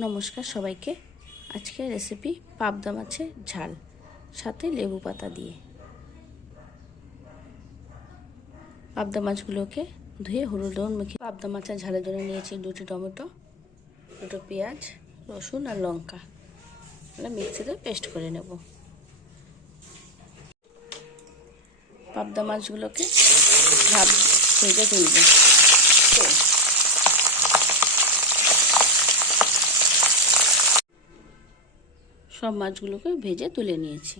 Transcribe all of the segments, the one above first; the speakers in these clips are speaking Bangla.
নমস্কার সবাইকে। আজকের রেসিপি পাবদা মাছের ঝাল, সাথে লেবু পাতা দিয়ে। পাবদা মাছগুলোকে ধুয়ে হলুদ লবণ মেখে পাবদা মাছের ঝালের জন্য নিয়েছি 2টি টমেটো, 2টো পেঁয়াজ, রসুন আর লঙ্কা। মিক্সিতে পেস্ট করে নেব। পাবদা মাছগুলোকে ভাপ ভেজে তুলব। সব মাছগুলোকে ভেজে তুলে নিয়েছি।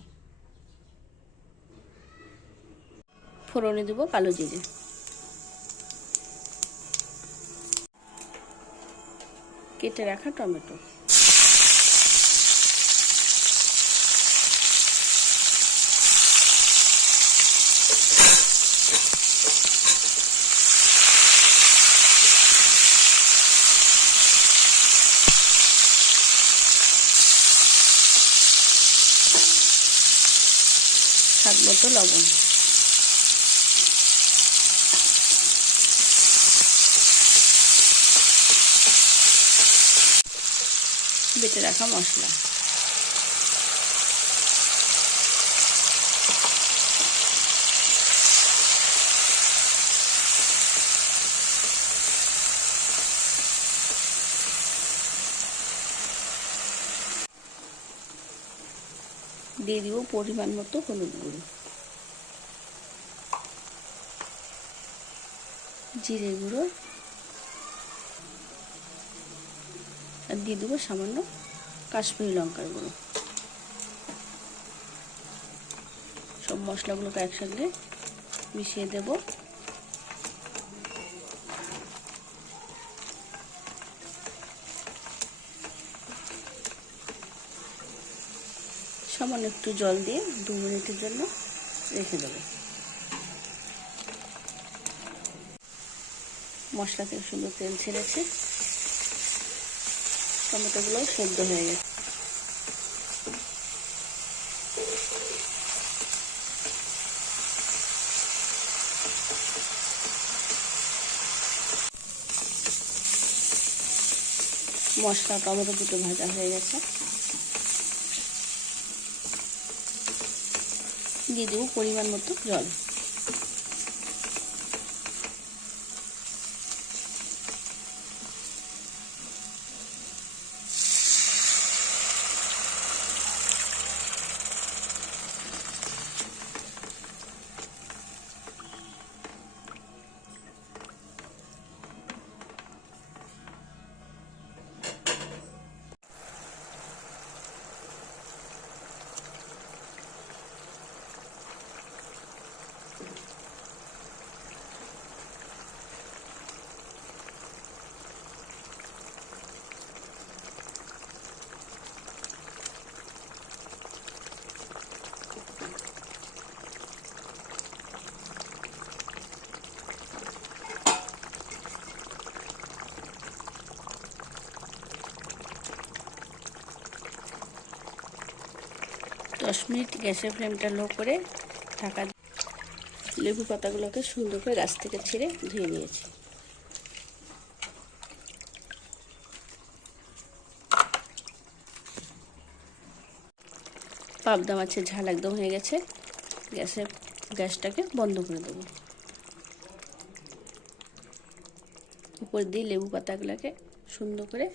ফোড়নে দেব কালো জিরে, কেটে রাখা টমেটো, স্বাদ মতো লবণ, বেটে রাখা মশলা, দিয়ে দিব পরিমাণ মতো হলুদ গুঁড়ো, জিরে গুঁড়ো, আর দিয়ে দেবো সামান্য কাশ্মীরি লঙ্কার গুঁড়ো। সব মশলাগুলোকে একসঙ্গে মিশিয়ে দেব। সামান্য একটু জল দিয়ে 2 মিনিটের জন্য রেখে দেব। মশলা থেকে সুন্দর তেল ছেড়েছে, টমেটোগুলো সেদ্ধ হয়ে গেছে। মশলা টমেটো দুটো ভাজা হয়ে গেছে। দিয়ে দেবো পরিমাণ মতো জল, দশ মিনিট গ্যাসের ফ্লেমটা লো করে ঢাকা। লেবু পাতাগুলোকে সুন্দর করে গাছ থেকে ছিঁড়ে ধুয়ে নিয়েছি। পাবদা মাছের ঝাল একদম হয়ে গেছে। গ্যাসটাকে বন্ধ করে দেবো। উপর দিয়ে লেবু পাতাগুলোকে সুন্দর করে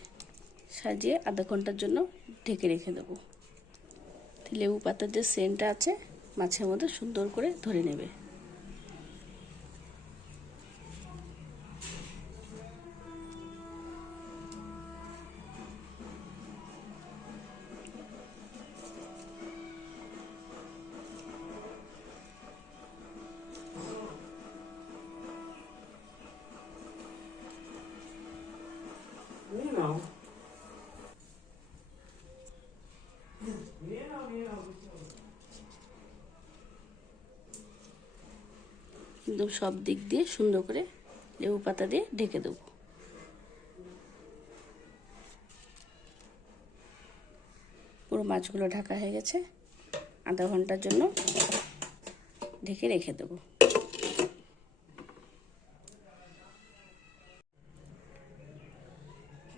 সাজিয়ে আধা ঘন্টার জন্য ঢেকে রেখে দেবো। লেবু পাতার যে সেন্টটা আছে মাছের মধ্যে সুন্দর করে ধরে নেবে। একদম সব দিক দিয়ে সুন্দর করে লেবু পাতা দিয়ে ঢেকে দেবো। পুরো মাছগুলো ঢাকা হয়ে গেছে। আধা ঘন্টার জন্য ঢেকে রেখে দেবো।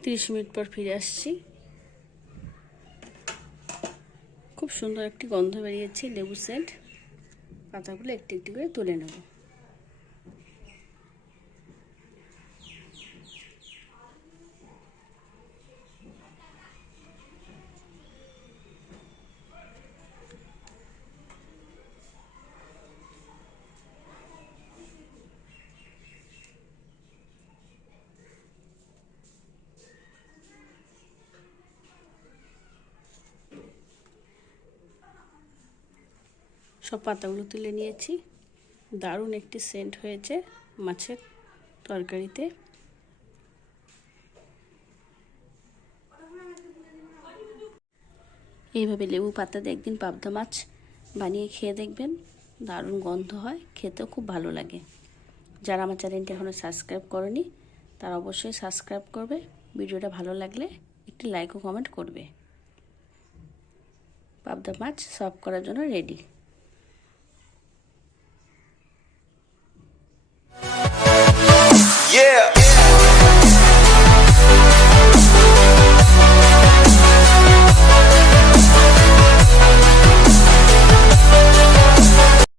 30 মিনিট পর ফিরে আসছি। সুন্দর একটি গন্ধ বেরিয়েছে, লেবু সেন্ট। পাতাগুলো একটু একটু করে তুলে নেব। সব পাতাগুলো তুলে নিয়েছি। দারুণ একটি সেন্ট হয়েছে মাছের তরকারিতে। এইভাবে লেবু পাতা দিয়ে একদিন পাবদা মাছ বানিয়ে খেয়ে দেখবেন, দারুণ গন্ধ হয়, খেতেও খুব ভালো লাগে। যারা আমার চ্যানেলটি এখনও সাবস্ক্রাইব করেনি তারা অবশ্যই সাবস্ক্রাইব করবে। ভিডিওটা ভালো লাগলে একটি লাইক ও কমেন্ট করবে। পাবদা মাছ সার্ভ করার জন্য রেডি।